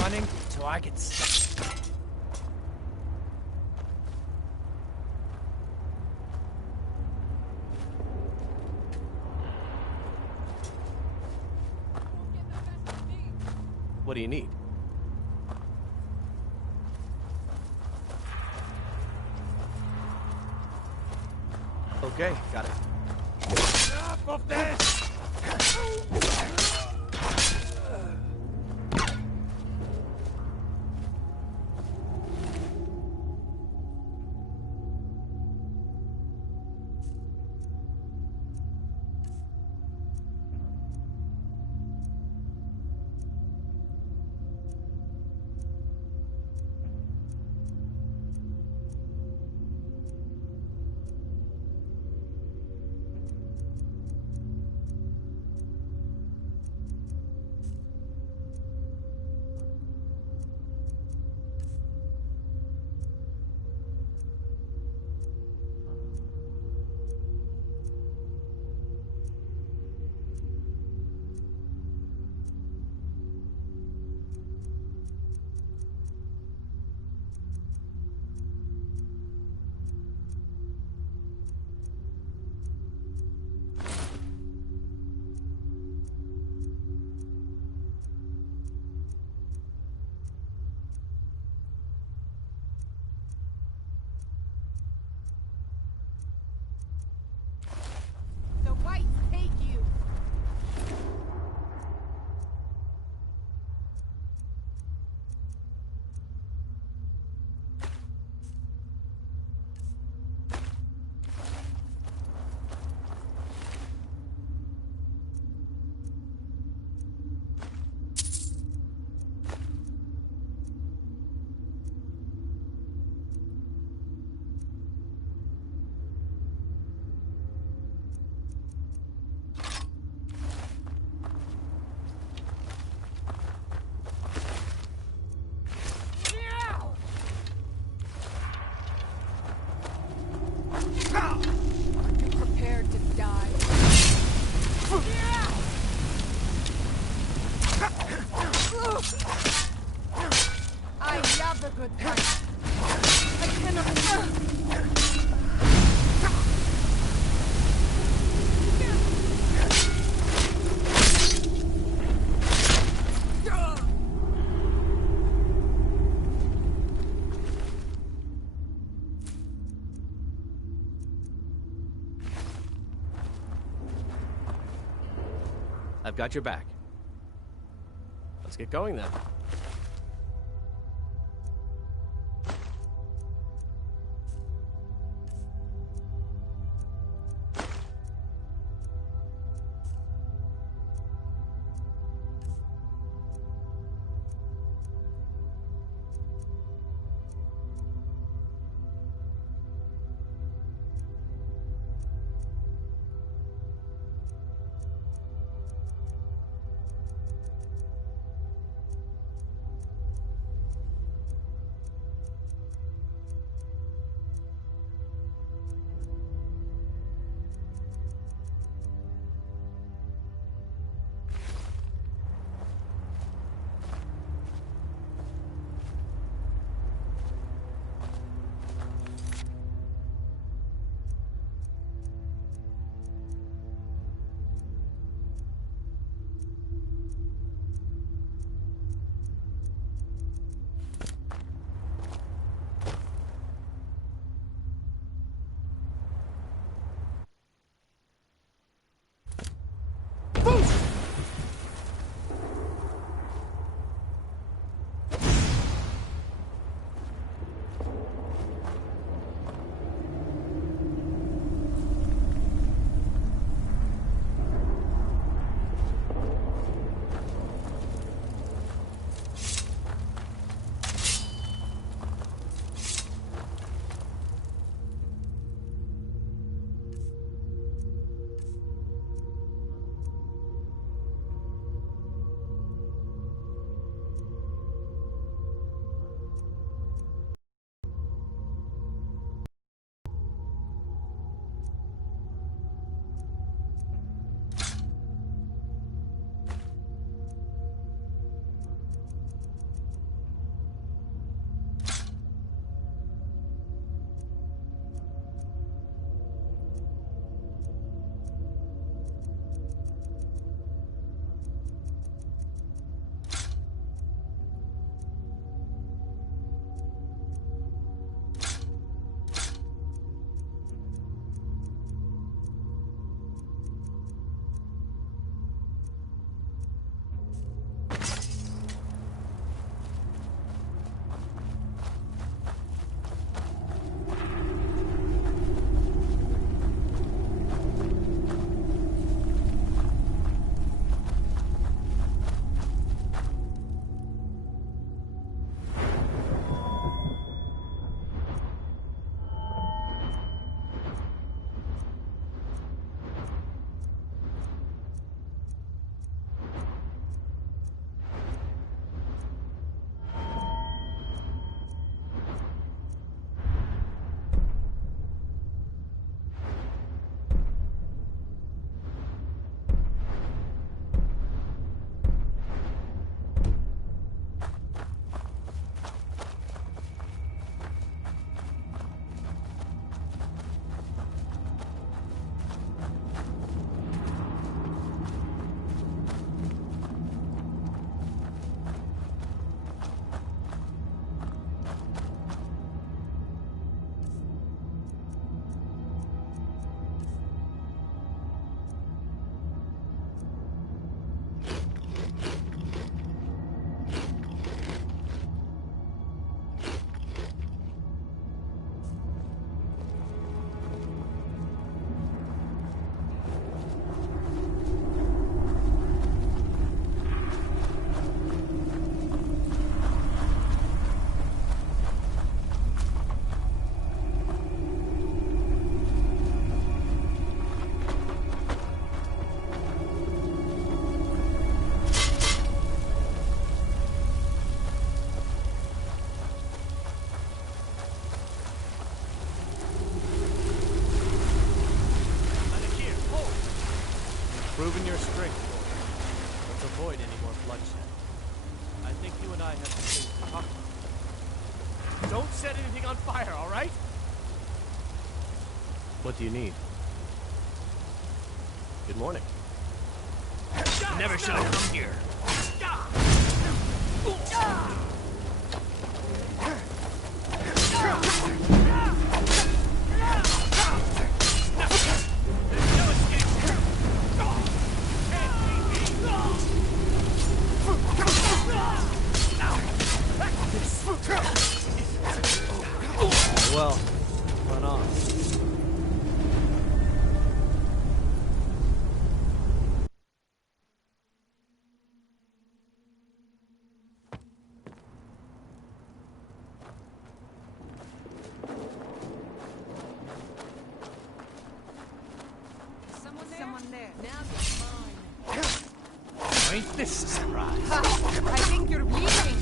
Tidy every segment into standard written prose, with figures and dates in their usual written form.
running so I can stop. What do you need? Okay, got it. Enough of this! I've got your back. Let's get going then. Don't set anything on fire, all right? What do you need? Good morning. Never should have come here. Well, run on. Someone there. Now it's mine. Ain't this a surprise? I think you're bleeding.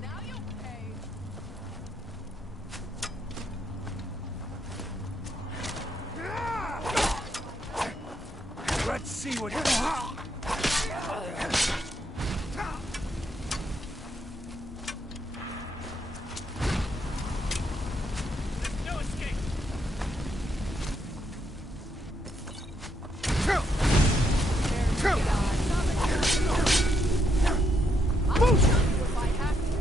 Now you pay. Let's see what. No escape! I'll kill you if I have to.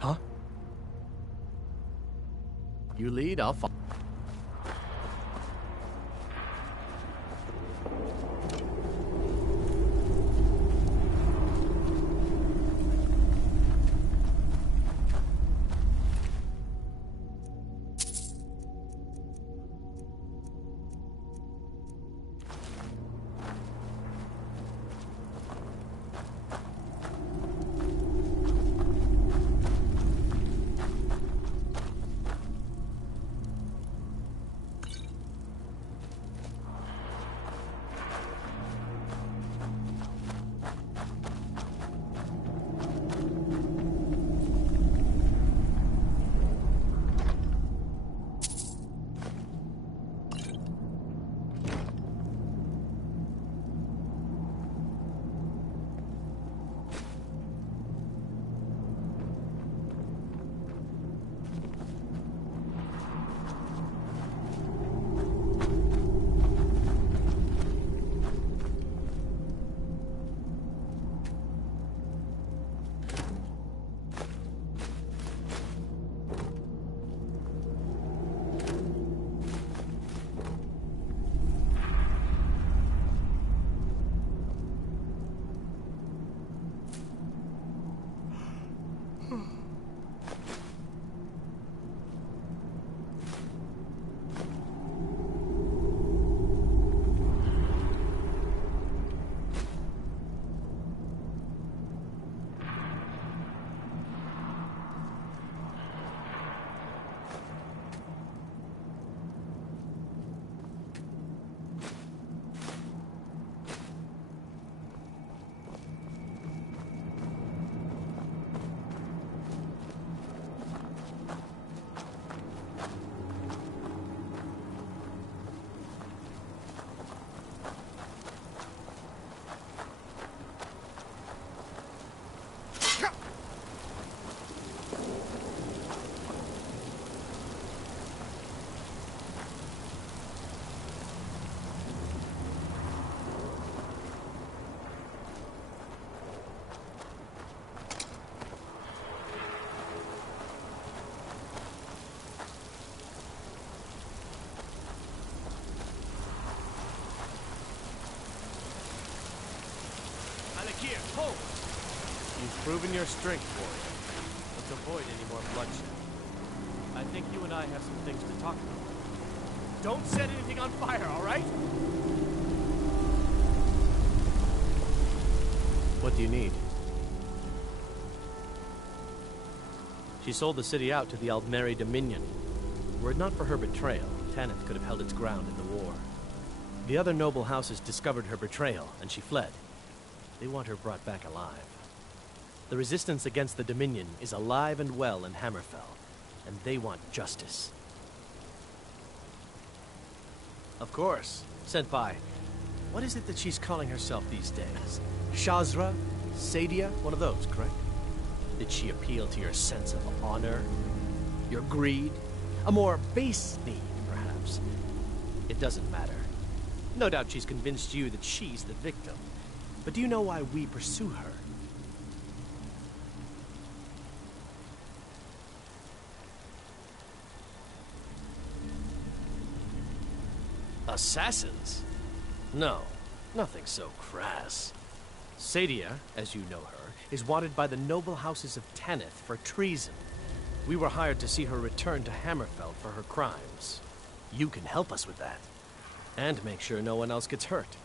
Huh? You lead, I'll follow. Hold! You've proven your strength, warrior. Let's avoid any more bloodshed. I think you and I have some things to talk about. Don't set anything on fire, all right? What do you need? She sold the city out to the Aldmeri Dominion. Were it not for her betrayal, Tanith could have held its ground in the war. The other noble houses discovered her betrayal, and she fled. They want her brought back alive. The resistance against the Dominion is alive and well in Hammerfell, and they want justice. Of course. Senpai, what is it that she's calling herself these days? Shazra? Sadia? One of those, correct? Did she appeal to your sense of honor? Your greed? A more base need, perhaps? It doesn't matter. No doubt she's convinced you that she's the victim. But do you know why we pursue her? Assassins? No, nothing so crass. Sadia, as you know her, is wanted by the noble houses of Tanith for treason. We were hired to see her return to Hammerfell for her crimes. You can help us with that. And make sure no one else gets hurt.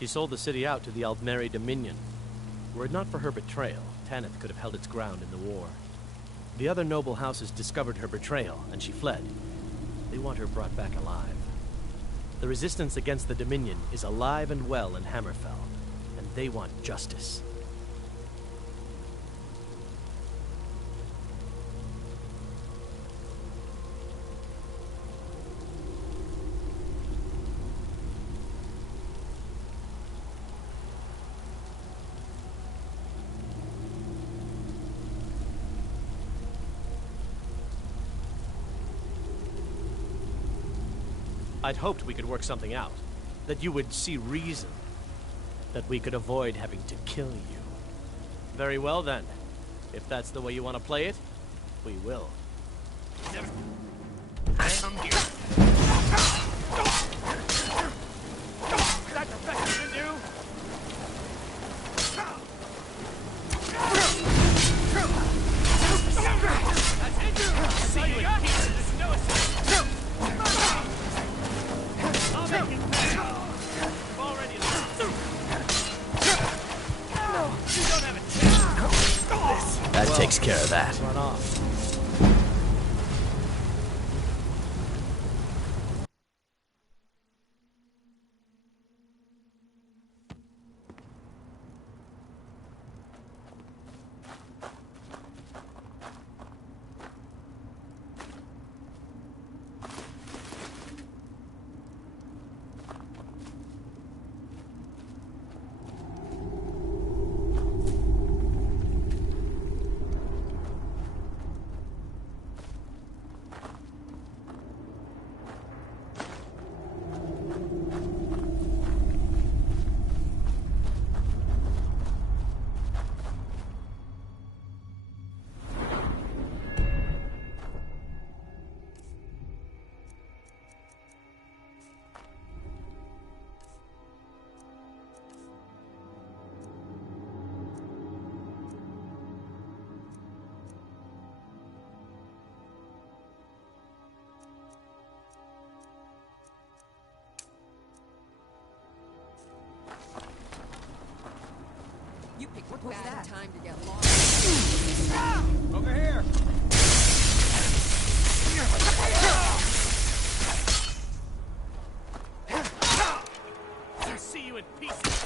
She sold the city out to the Aldmeri Dominion. Were it not for her betrayal, Tanith could have held its ground in the war. The other noble houses discovered her betrayal, and she fled. They want her brought back alive. The resistance against the Dominion is alive and well in Hammerfell, and they want justice. I'd hoped we could work something out. That you would see reason. That we could avoid having to kill you. Very well then. If that's the way you want to play it, we will. Come here. Is that the best you can do? That's it. See you in pieces. There's no escape. I'll make it pay. You've already lost. No, you don't have a chance. That takes care of that. Run off. You picked a bad time to get lost. Over here. I see you in pieces.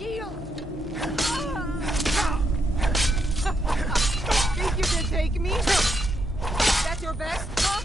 Yield! Think you can take me? That's your best, huh?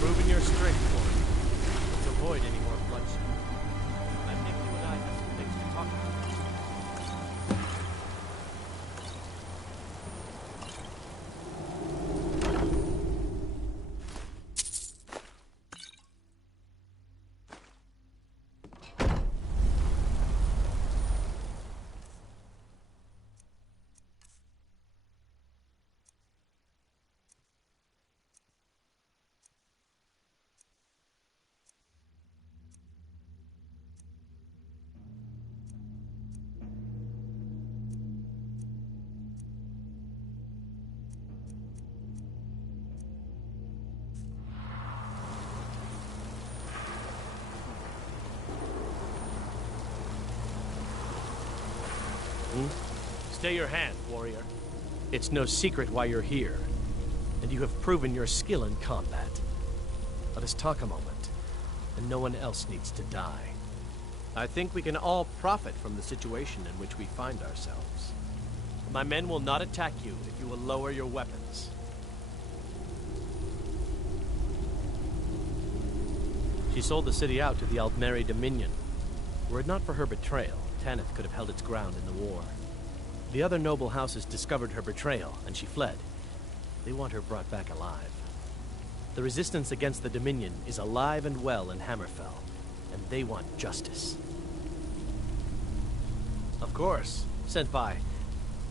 Proving your strength, boy. To avoid any more bloodshed. I think you and I have some things to talk about. Stay your hand, warrior. It's no secret why you're here, and you have proven your skill in combat. Let us talk a moment, and no one else needs to die. I think we can all profit from the situation in which we find ourselves. My men will not attack you if you will lower your weapons. She sold the city out to the Aldmeri Dominion. Were it not for her betrayal, Tanith could have held its ground in the war. The other noble houses discovered her betrayal, and she fled. They want her brought back alive. The resistance against the Dominion is alive and well in Hammerfell, and they want justice. Of course. Senpai,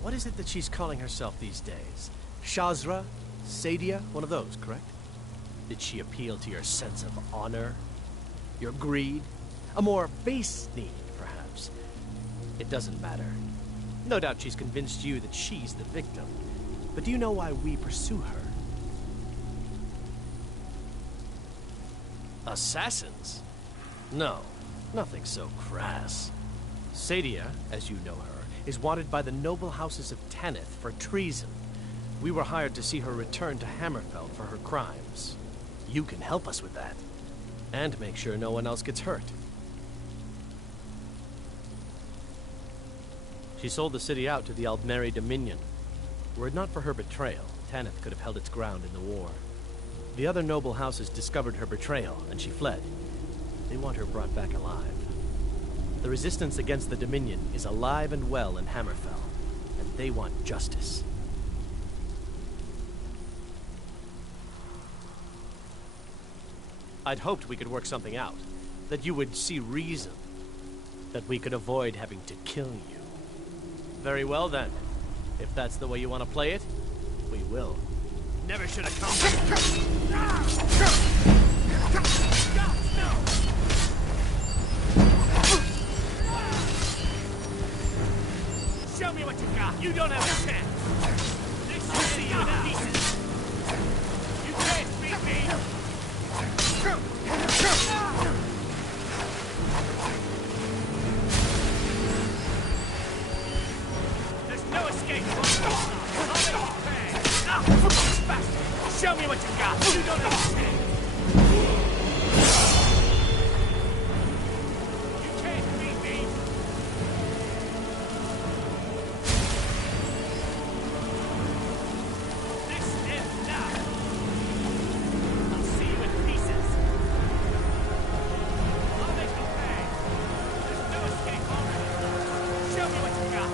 what is it that she's calling herself these days? Shazra? Sadia? One of those, correct? Did she appeal to your sense of honor? Your greed? A more base need, perhaps? It doesn't matter. No doubt she's convinced you that she's the victim. But do you know why we pursue her? Assassins? No, nothing so crass. Sadia, as you know her, is wanted by the noble houses of Tanith for treason. We were hired to see her return to Hammerfell for her crimes. You can help us with that. And make sure no one else gets hurt. She sold the city out to the Aldmeri Dominion. Were it not for her betrayal, Tanith could have held its ground in the war. The other noble houses discovered her betrayal, and she fled. They want her brought back alive. The resistance against the Dominion is alive and well in Hammerfell, and they want justice. I'd hoped we could work something out. That you would see reason. That we could avoid having to kill you. Very well then. If that's the way you want to play it, we will. Never should have come. Show me what you got. You don't have a chance. I'll see you in pieces. You can't beat me. There's no escape. I'll make you pay. Faster. Show me what you got. You don't have a chance. You can't beat me. This ends now. I'll see you in pieces. I'll make you pay. There's no escape already. Show me what you got.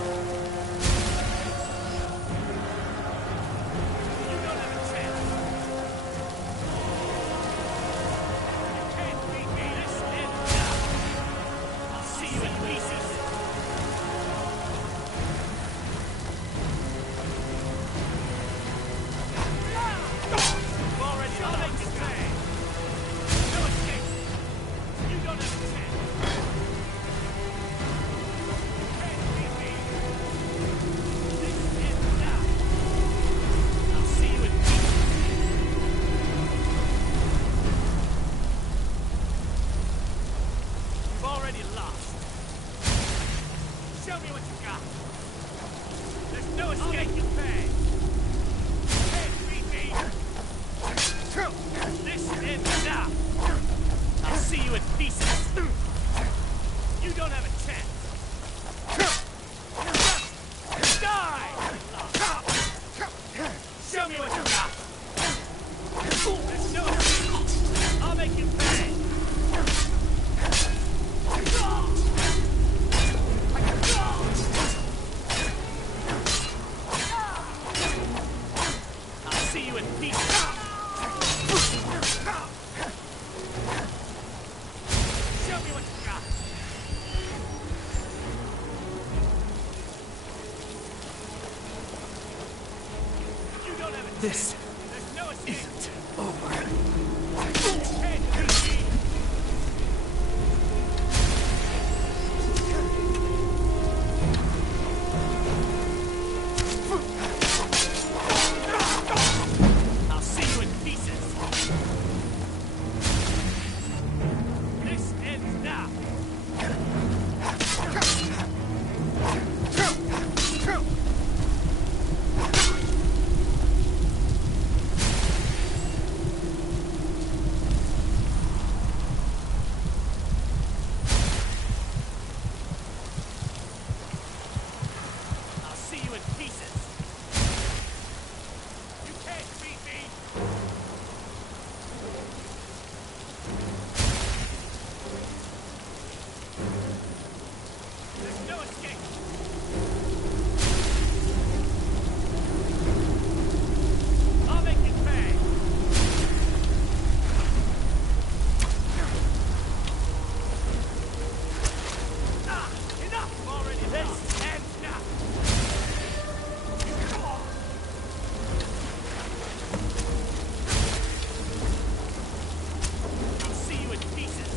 You don't have a chance. You can't beat me. This ends now. I'll see you in pieces. You've already I'll make you pay. No escape. You don't have a chance. You can't beat me. This ends now. I'll see you in pieces. You've already lost. Show me what you got. There's no escape. I'll make you pay. You can't beat me. This ends now. I'll see you in pieces. You don't have a chance. Die! Show me what you got. There's no escape. I'll make you pay. I'll see you in pieces. Show me what you got. You don't have a chance. This There's no escape. isn't over. You can't beat me. I'll see you in pieces. This ends now. I'll see you in pieces. You can't beat me. There's no escape. I'll make you pay. Enough already. This ends now. I'll see you in pieces.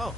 Oh.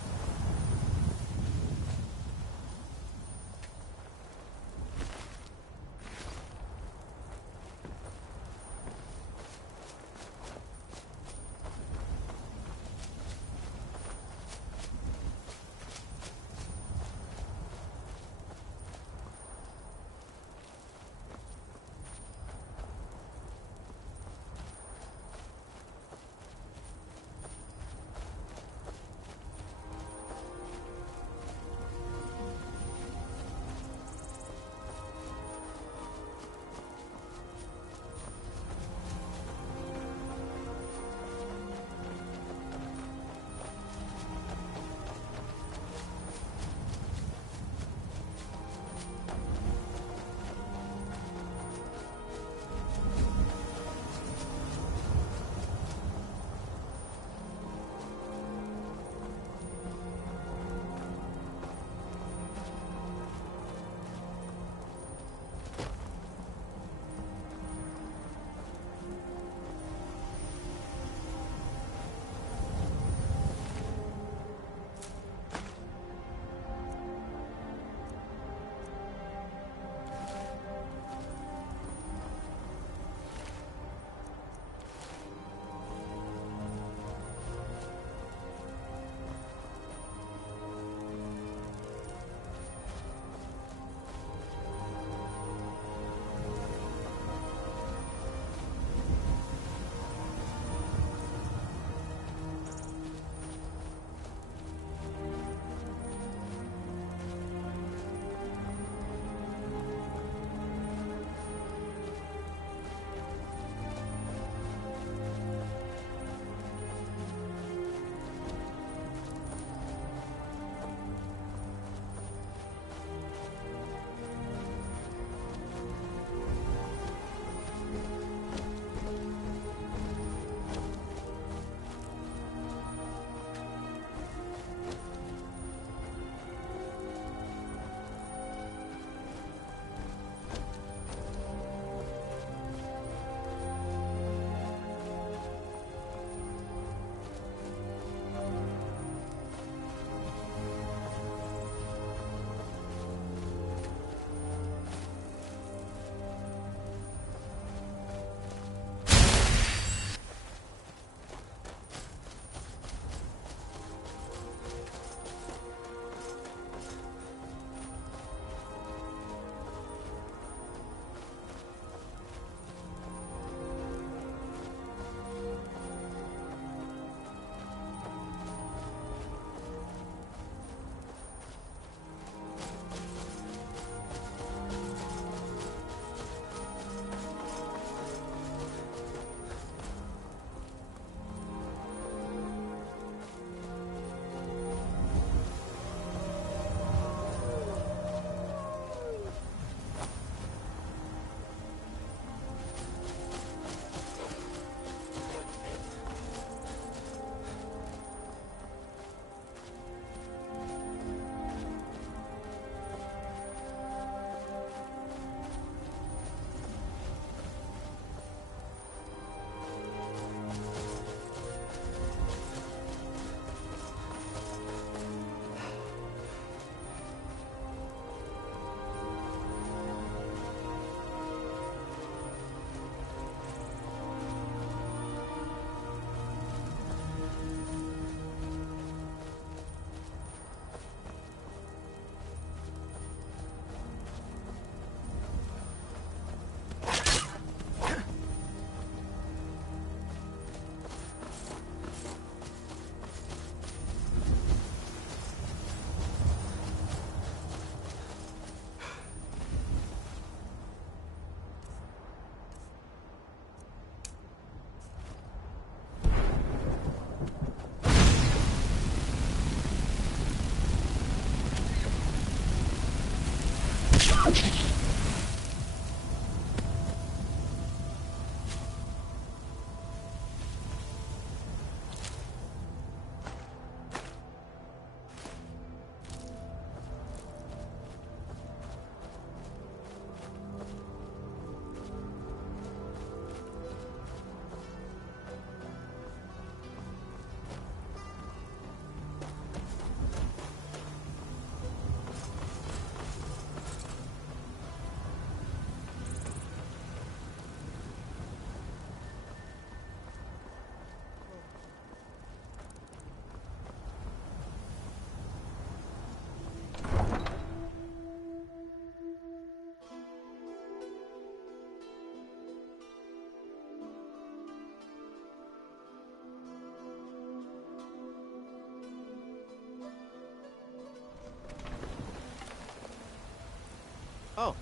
Oh.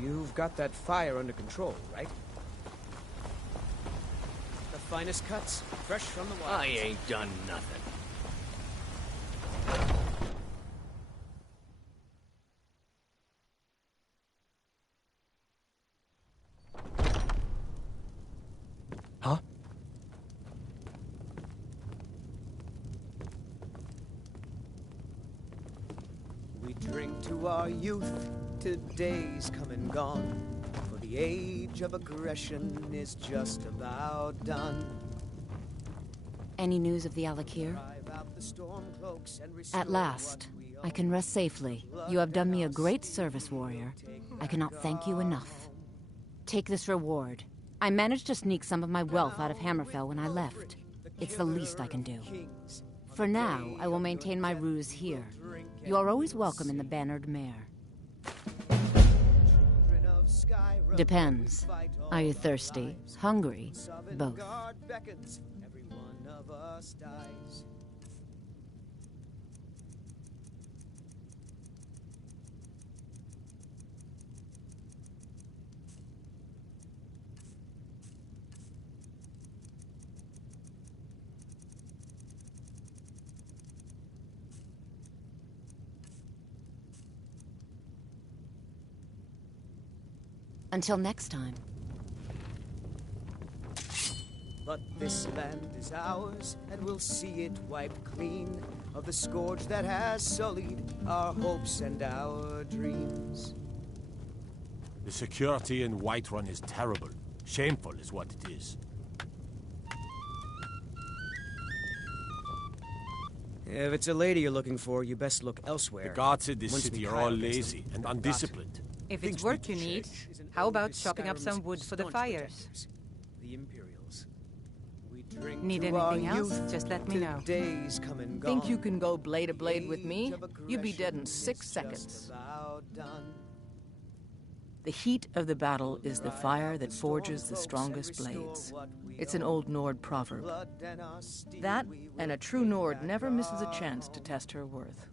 You've got that fire under control, right? The finest cuts, fresh from the wild. I ain't done nothing. Huh? We drink to our youth, to days come and gone. For the age of aggression is just about done. Any news of the Alakir? At last, I can rest safely. You have done me a great service, warrior. I cannot thank you enough. Take this reward. I managed to sneak some of my wealth out of Hammerfell when I left. It's the least I can do. For now, I will maintain my ruse here. You are always welcome in the Bannered Mare. Depends. Are you thirsty? Hungry? Both. Until next time. But this land is ours, and we'll see it wiped clean of the scourge that has sullied our hopes and our dreams. The security in Whiterun is terrible. Shameful is what it is. If it's a lady you're looking for, you best look elsewhere. The guards in this Once city we are all trial against lazy them, and they've undisciplined. If Things it's work you need to need, change. how about Skyrim's chopping up some wood for the staunch fires? protectors, the Imperials. We drink Need to our anything else? youth, Just let me till know. days come and Think gone. you can go blade to blade with me? Age of You'd be dead in aggression 6 is seconds. just about done. The heat of the battle is the fire that forges the strongest blades. It's an old Nord proverb. That, and a true Nord never misses a chance to test her worth.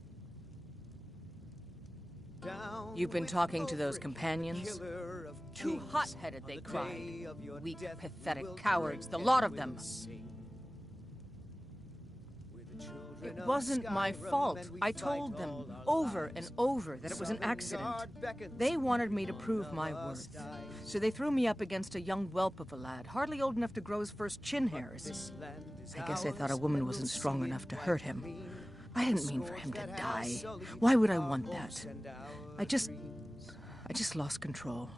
You've been talking to those companions? Too hot-headed, they cried. Weak, pathetic cowards, the lot of them. It wasn't my fault. I told them over and over that it was an accident. They wanted me to prove my worth. So they threw me up against a young whelp of a lad, hardly old enough to grow his first chin hairs. I guess they thought a woman wasn't strong enough to hurt him. I didn't mean for him to die. Why would I want that? I just lost control.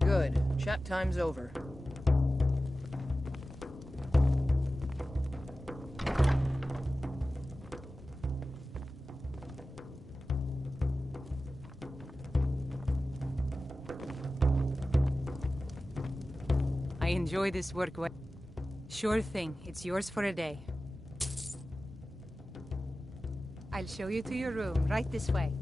Good. Chat time's over. I enjoy this work. Sure thing. It's yours for a day. I'll show you to your room, right this way.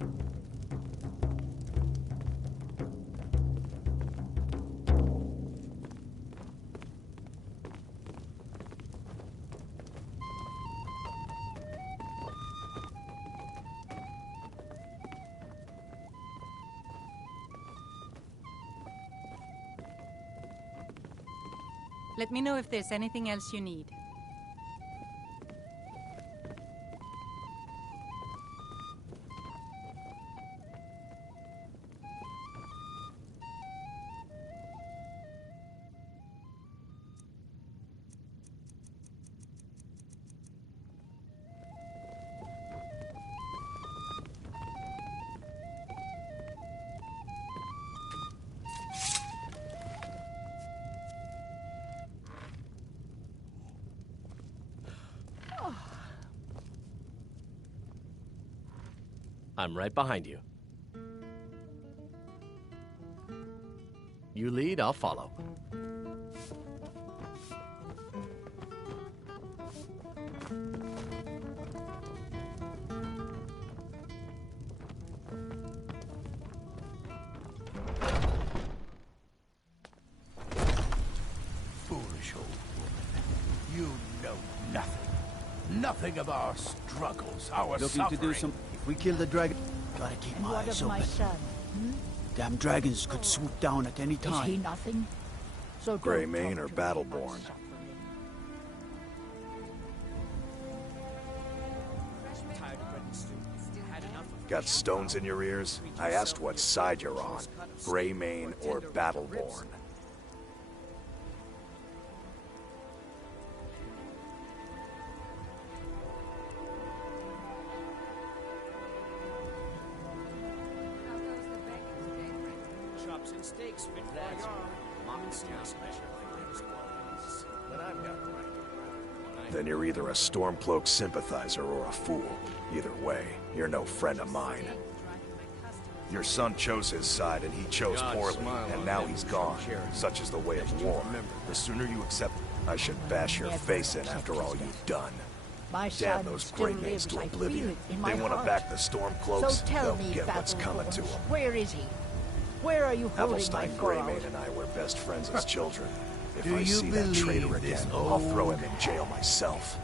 Let me know if there's anything else you need. I'm right behind you. You lead, I'll follow. nothing of our struggles, our Looking suffering. to do some... If we kill the dragon... Gotta keep my eyes open. son? Damn dragons could swoop down at any Is time. he nothing? So Greymane or Battleborn? Got stones in your ears? I asked what side you're on. Greymane or Battleborn? Chops and steaks fit for a yard. But I've got the right. Then you're either a Stormcloak sympathizer or a fool. Either way, you're no friend of mine. Your son chose his side and he chose poorly, and now he's gone. Such is the way of war. The sooner you accept, I should bash your face in after all you've done. My Damn son those still Greymanes lives. to I feel oblivion. it in my They want to heart. back the So Stormcloaks, tell they'll me, get what's coming to them. Where is he? Where are you holding my Avelstein forearm? Greymane and I were best friends as children. If Do I you see that traitor believe this again, I'll old throw him in jail myself.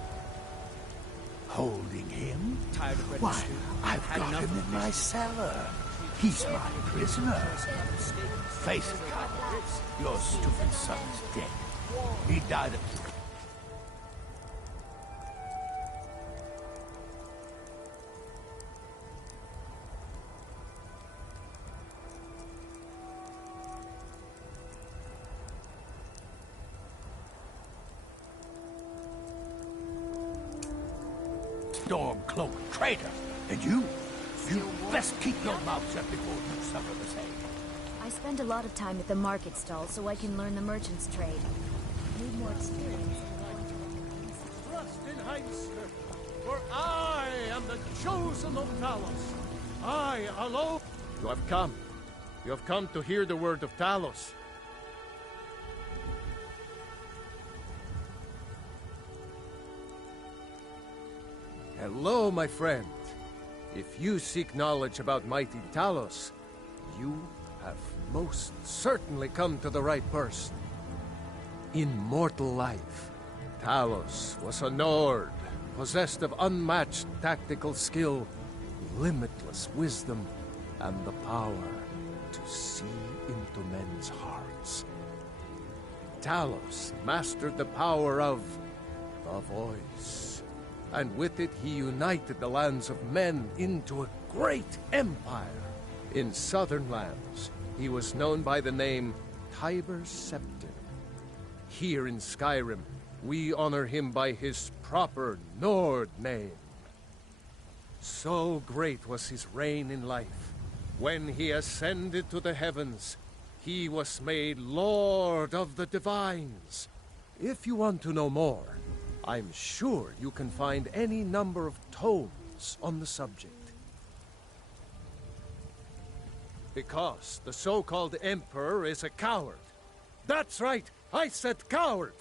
Holding him? Tired of bread and Why, stew? I've Had got enough him of in my cellar. He's my prisoner. Face it, Carlos. Your stupid son is dead. He died of... Stormcloak traitor. And you best keep your mouth shut before you suffer the same. I spend a lot of time at the market stall so I can learn the merchant's trade. Need more experience. Trust in Heinster, for I am the chosen of Talos. I alone. You have come. You have come to hear the word of Talos. Hello, my friend. If you seek knowledge about mighty Talos, you have most certainly come to the right person. In mortal life, Talos was a Nord, possessed of unmatched tactical skill, limitless wisdom, and the power to see into men's hearts. Talos mastered the power of the voice, and with it he united the lands of men into a great empire. In southern lands, he was known by the name Tiber Septim. Here in Skyrim, we honor him by his proper Nord name. So great was his reign in life. When he ascended to the heavens, he was made Lord of the Divines. If you want to know more, I'm sure you can find any number of tomes on the subject. Because the so-called Emperor is a coward. That's right, I said coward!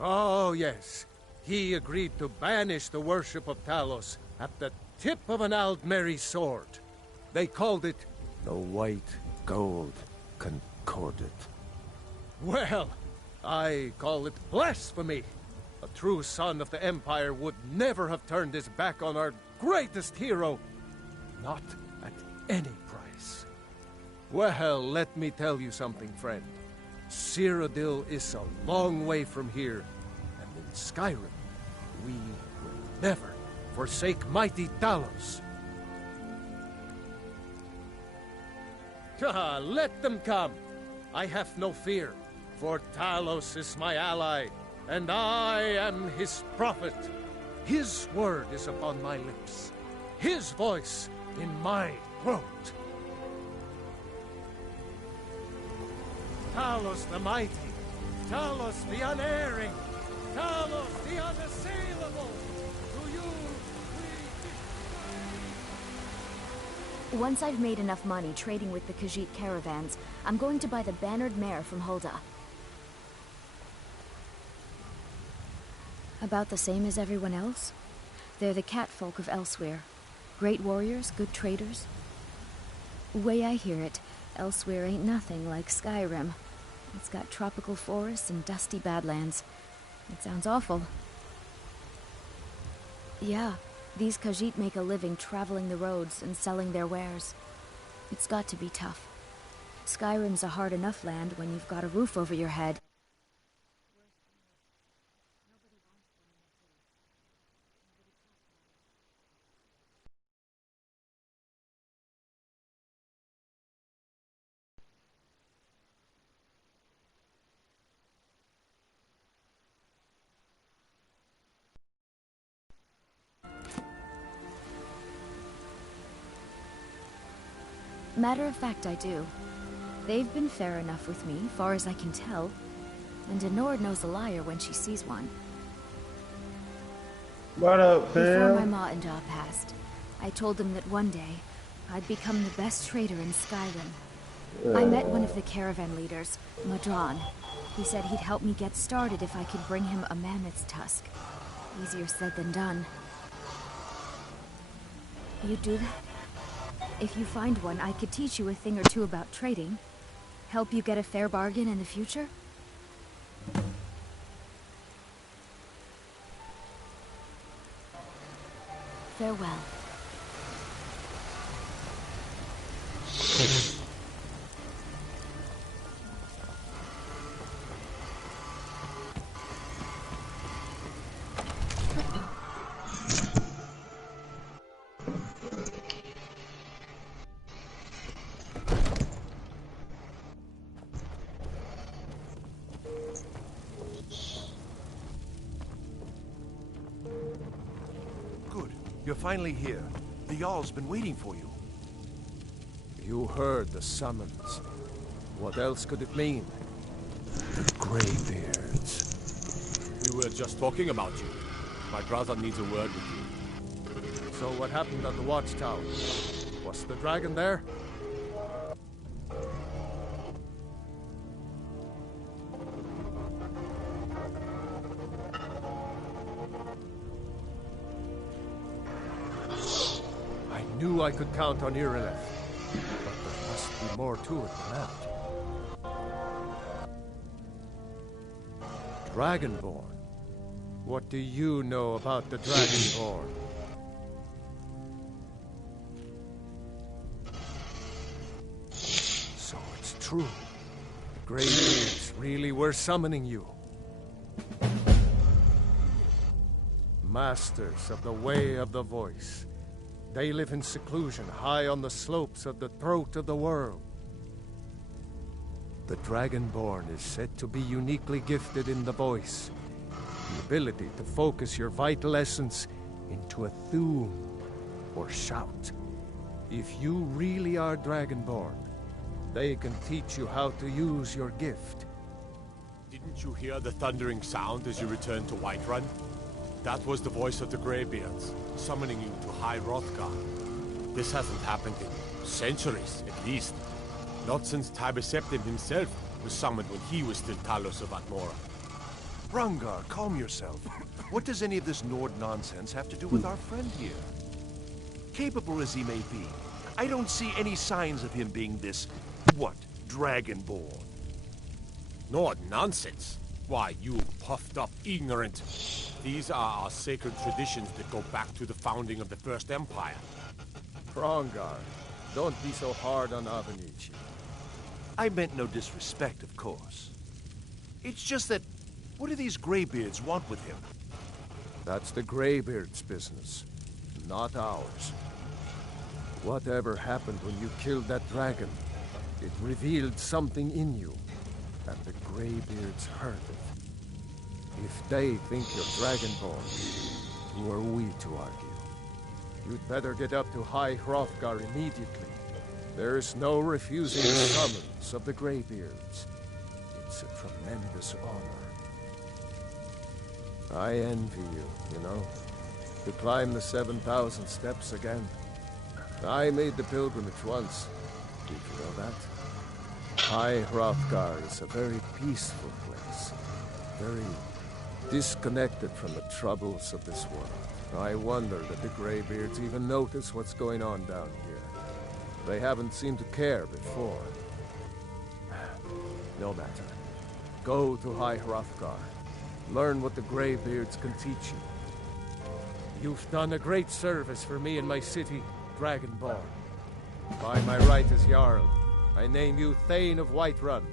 Oh yes, he agreed to banish the worship of Talos at the tip of an Aldmeri sword. They called it the White Gold Concordat. Well, I call it blasphemy. A true son of the Empire would never have turned his back on our greatest hero. Not at any price. Well, let me tell you something, friend. Cyrodiil is a long way from here, and in Skyrim, we will never forsake mighty Talos. Let them come. I have no fear, for Talos is my ally, and I am his prophet. His word is upon my lips, his voice in my throat. Talos the mighty, Talos the unerring, Talos the unassailable. To you, Once I've made enough money trading with the Khajiit caravans, I'm going to buy the bannered mare from Hulda. About the same as everyone else? They're the catfolk of Elsewhere. Great warriors, good traders. Way I hear it, Elsewhere ain't nothing like Skyrim. It's got tropical forests and dusty badlands. It sounds awful. Yeah, these Khajiit make a living traveling the roads and selling their wares. It's got to be tough. Skyrim's a hard enough land when you've got a roof over your head. Matter of fact, I do. They've been fair enough with me, far as I can tell. And a Nord knows a liar when she sees one. What up, Before my fam? ma and Da passed, I told them that one day, I'd become the best trader in Skyrim. I met one of the caravan leaders, Madron. He said he'd help me get started if I could bring him a mammoth's tusk. Easier said than done. You'd do that? If you find one, I could teach you a thing or two about trading. Help you get a fair bargain in the future? Farewell. You're finally here. The Jarl's been waiting for you. You heard the summons. What else could it mean? The Greybeards. We were just talking about you. My brother needs a word with you. So what happened at the watchtower? Was the dragon there? I knew I could count on Irileth, but there must be more to it than that. Dragonborn? What do you know about the Dragonborn? So it's true. The Greybeards really were summoning you. Masters of the Way of the Voice. They live in seclusion, high on the slopes of the throat of the world. The Dragonborn is said to be uniquely gifted in the voice. The ability to focus your vital essence into a thum, or shout. If you really are Dragonborn, they can teach you how to use your gift. Didn't you hear the thundering sound as you returned to Whiterun? That was the voice of the Greybeards, summoning you to High Hrothgar. This hasn't happened in centuries, at least. Not since Tiber Septim himself was summoned when he was still Talos of Atmora. Rungar, calm yourself. What does any of this Nord nonsense have to do with our friend here? Capable as he may be, I don't see any signs of him being this, what, Dragonborn? Nord nonsense? Why, you puffed up ignorant. These are our sacred traditions that go back to the founding of the First Empire. Hrongar, don't be so hard on Avenici. I meant no disrespect, of course. It's just that, what do these Greybeards want with him? That's the Greybeards' business, not ours. Whatever happened when you killed that dragon, it revealed something in you, and the Greybeards heard it. If they think you're Dragonborn, who are we to argue? You'd better get up to High Hrothgar immediately. There's no refusing the summons of the Greybeards. It's a tremendous honor. I envy you, you know, to climb the 7,000 steps again. I made the pilgrimage once. Did you know that? High Hrothgar is a very peaceful place. Very disconnected from the troubles of this world. I wonder that the Greybeards even notice what's going on down here. They haven't seemed to care before. No matter. Go to High Hrothgar. Learn what the Greybeards can teach you. You've done a great service for me and my city, Dragonborn. By my right as Jarl, I name you Thane of Whiterun.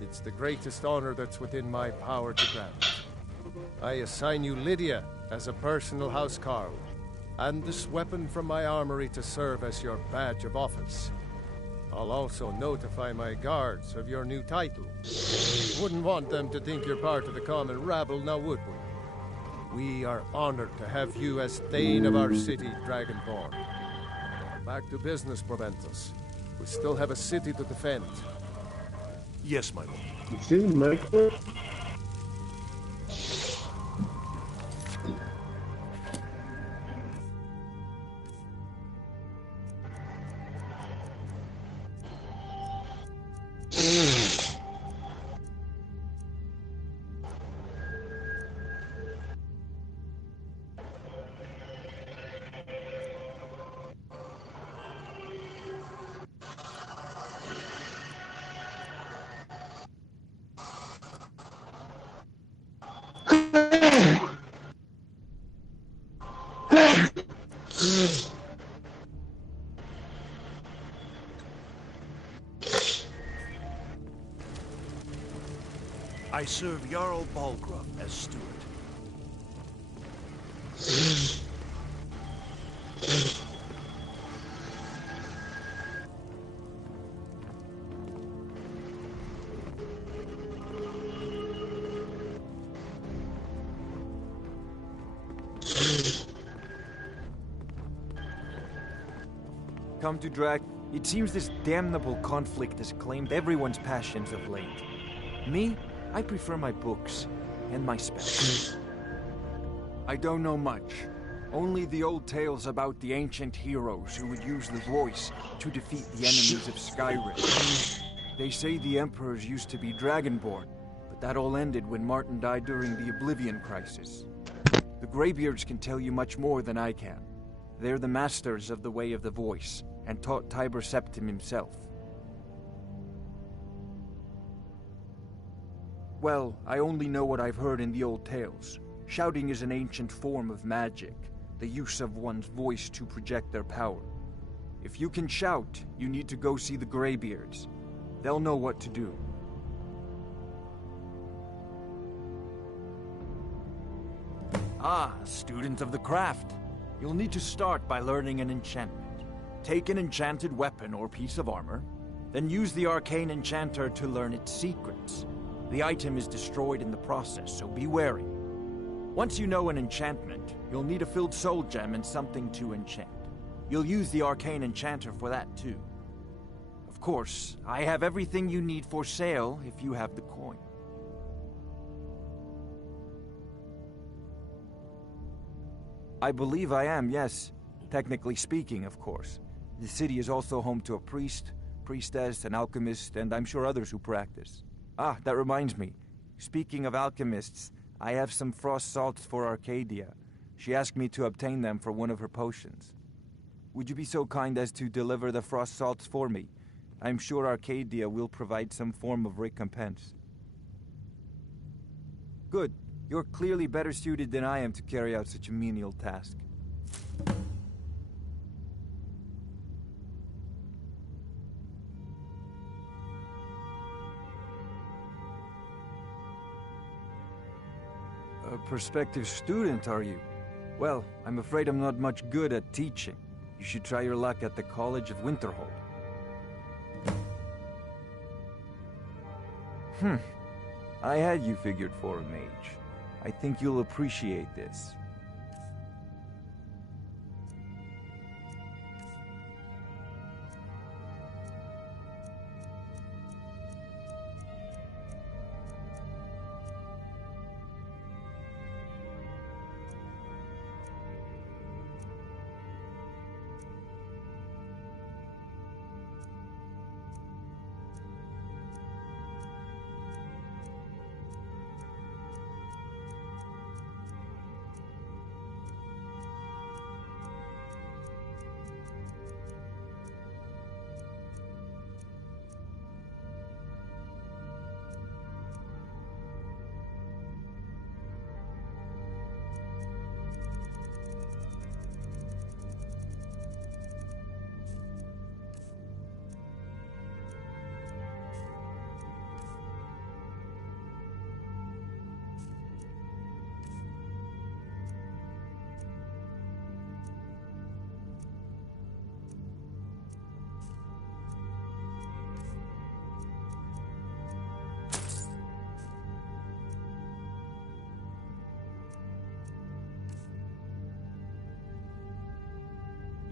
It's the greatest honor that's within my power to grant. I assign you Lydia as a personal housecarl, and this weapon from my armory to serve as your badge of office. I'll also notify my guards of your new title. Wouldn't want them to think you're part of the common rabble, now would we? We are honored to have you as Thane of our city, Dragonborn. Back to business, Proventus. We still have a city to defend. Yes, my lord. This is Michael. I serve Jarl Balgruuf as steward. Come to Drag. It seems this damnable conflict has claimed everyone's passions of late. Me? I prefer my books and my spells. I don't know much. Only the old tales about the ancient heroes who would use the voice to defeat the enemies of Skyrim. They say the emperors used to be Dragonborn, but that all ended when Martin died during the Oblivion Crisis. The Greybeards can tell you much more than I can. They're the masters of the way of the voice, and taught Tiber Septim himself. Well, I only know what I've heard in the old tales. Shouting is an ancient form of magic, the use of one's voice to project their power. If you can shout, you need to go see the Greybeards. They'll know what to do. Ah, student of the craft. You'll need to start by learning an enchantment. Take an enchanted weapon or piece of armor, then use the arcane enchanter to learn its secrets. The item is destroyed in the process, so be wary. Once you know an enchantment, you'll need a filled soul gem and something to enchant. You'll use the arcane enchanter for that too. Of course, I have everything you need for sale if you have the coin. I believe I am, yes. Technically speaking, of course. The city is also home to a priest, priestess, an alchemist, and I'm sure others who practice. Ah, that reminds me. Speaking of alchemists, I have some frost salts for Arcadia. She asked me to obtain them for one of her potions. Would you be so kind as to deliver the frost salts for me? I'm sure Arcadia will provide some form of recompense. Good. You're clearly better suited than I am to carry out such a menial task. A prospective student, are you? Well, I'm afraid I'm not much good at teaching. You should try your luck at the College of Winterhold. I had you figured for a mage. I think you'll appreciate this.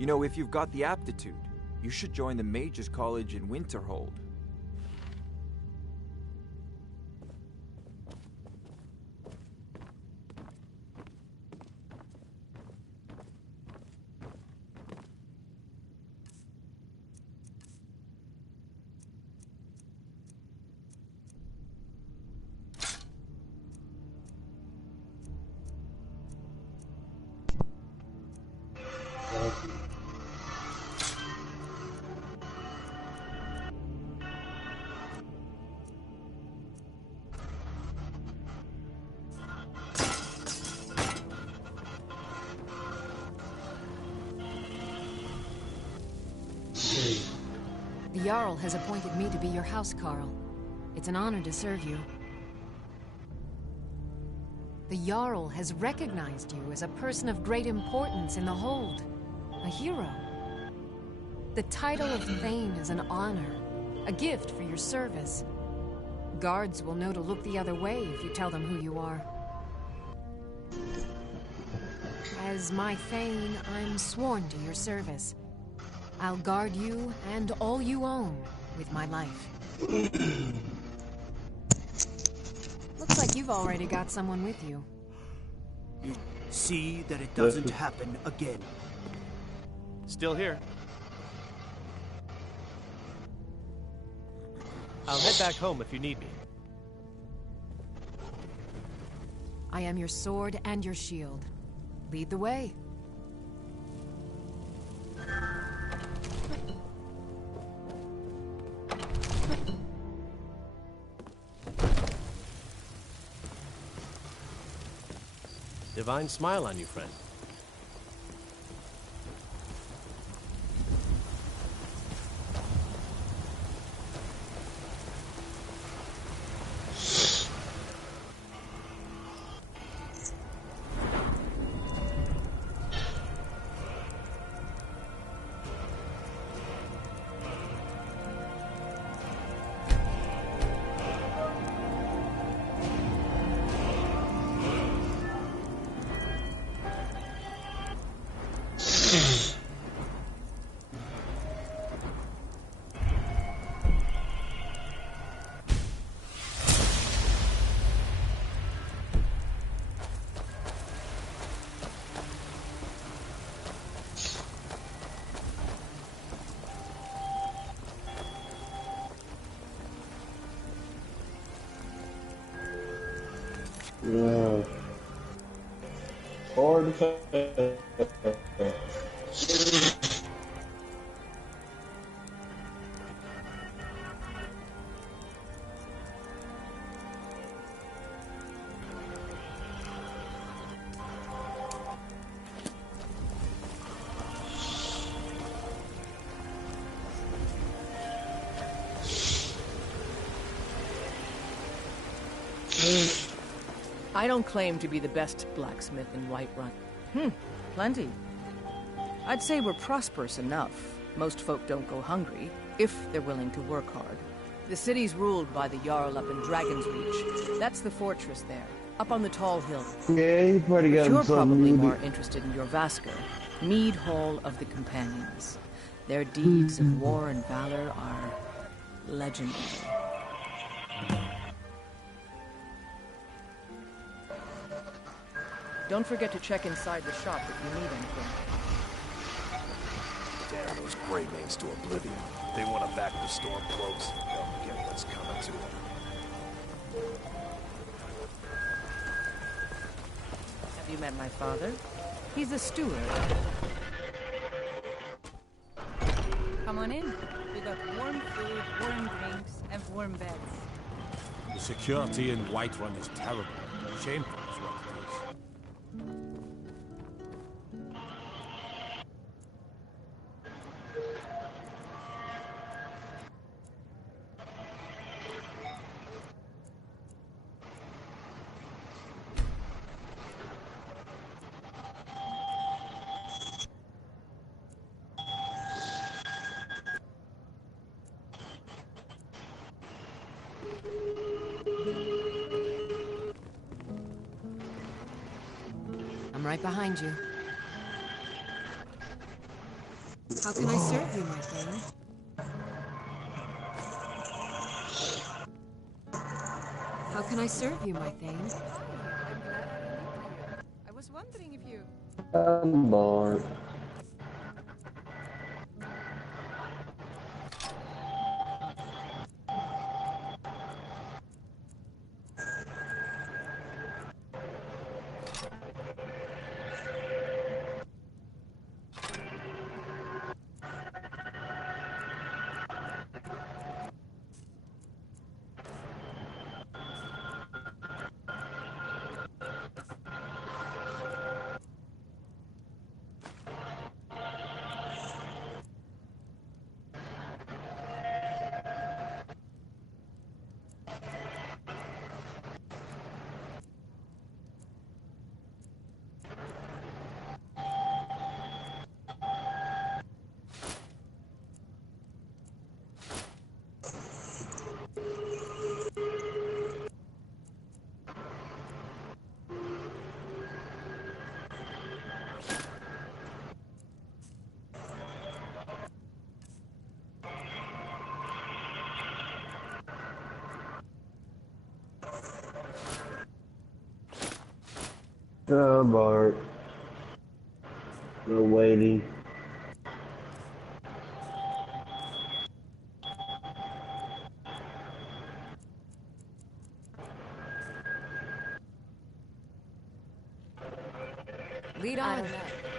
You know, if you've got the aptitude, you should join the Mages College in Winterhold. The Jarl has appointed me to be your housecarl. It's an honor to serve you. The Jarl has recognized you as a person of great importance in the Hold. A hero. The title of Thane is an honor, a gift for your service. Guards will know to look the other way if you tell them who you are. As my Thane, I'm sworn to your service. I'll guard you and all you own with my life. Looks like you've already got someone with you. See that it doesn't happen again. Still here. I'll head back home if you need me. I am your sword and your shield. Lead the way. Divine smile on you, friend. Yeah. Or I don't claim to be the best blacksmith in Whiterun. Plenty. I'd say we're prosperous enough. Most folk don't go hungry, if they're willing to work hard. The city's ruled by the Jarl up in Dragon's Reach. That's the fortress there, up on the tall hill. yeah, you probably But got you're some probably newbie. more interested in your Vasker, Mead Hall of the Companions. Their deeds of war and valor are legendary. Don't forget to check inside the shop if you need anything. Damn those Grey Manes to oblivion. They want to back the storm close. They'll get what's coming to them. Have you met my father? He's a steward. Come on in. We got warm food, warm drinks, and warm beds. The security in Whiterun is terrible. Shameful is what it is. I'm right behind you. How can I serve you, my Thane? How can I serve you, my Thane? I was wondering if you... I'm bored. Oh, Bart. We're waiting. Lead I on. don't know.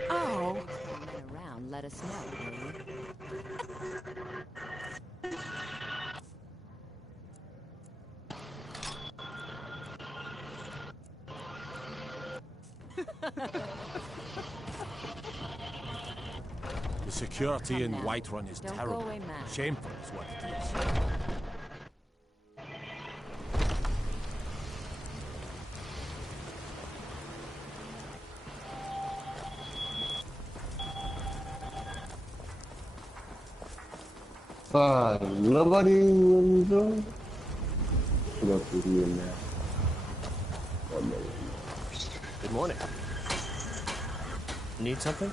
Oh. Men around, let us know, will you? The security in Come now. Whiterun is Don't go terrible. away mad. Shameful is what it is. Nobody will go. Go through here now. Good morning. Need something?